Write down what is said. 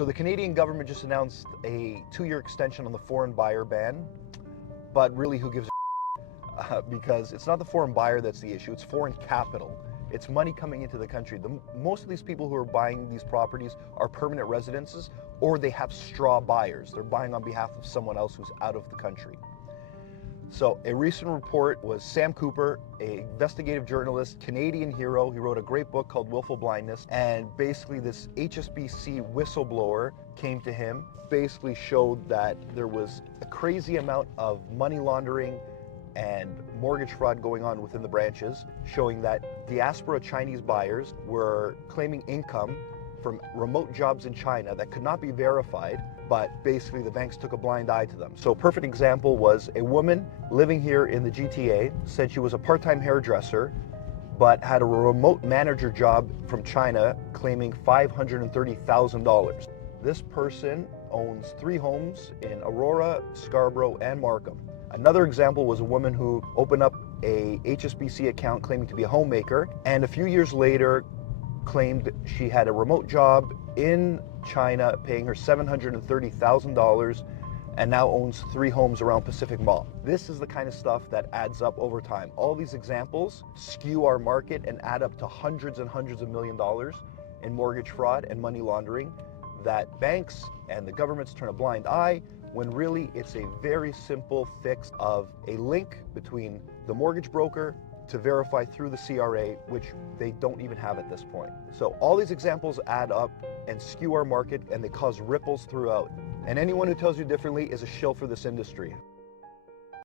So the Canadian government just announced a 2-year extension on the foreign buyer ban, but really who gives a because it's not the foreign buyer that's the issue, it's foreign capital. It's money coming into the country. Most of these people who are buying these properties are permanent residences, or they have straw buyers. They're buying on behalf of someone else who's out of the country. So a recent report was Sam Cooper, an investigative journalist, Canadian hero. He wrote a great book called Willful Blindness, and basically this Hsbc whistleblower came to him, basically showed that there was a crazy amount of money laundering and mortgage fraud going on within the branches, showing that diaspora Chinese buyers were claiming income from remote jobs in China that could not be verified, but basically the banks took a blind eye to them. So a perfect example was a woman living here in the GTA, said she was a part-time hairdresser, but had a remote manager job from China claiming $530,000. This person owns 3 homes in Aurora, Scarborough, and Markham. Another example was a woman who opened up a HSBC account claiming to be a homemaker, and a few years later claimed she had a remote job in China paying her $730,000 and now owns 3 homes around Pacific Mall. This is the kind of stuff that adds up over time. All these examples skew our market and add up to hundreds and hundreds of $millions in mortgage fraud and money laundering that banks and the governments turn a blind eye, when really it's a very simple fix of a link between the mortgage broker to verify through the CRA, which they don't even have at this point. So all these examples add up and skew our market, and they cause ripples throughout. And anyone who tells you differently is a shill for this industry.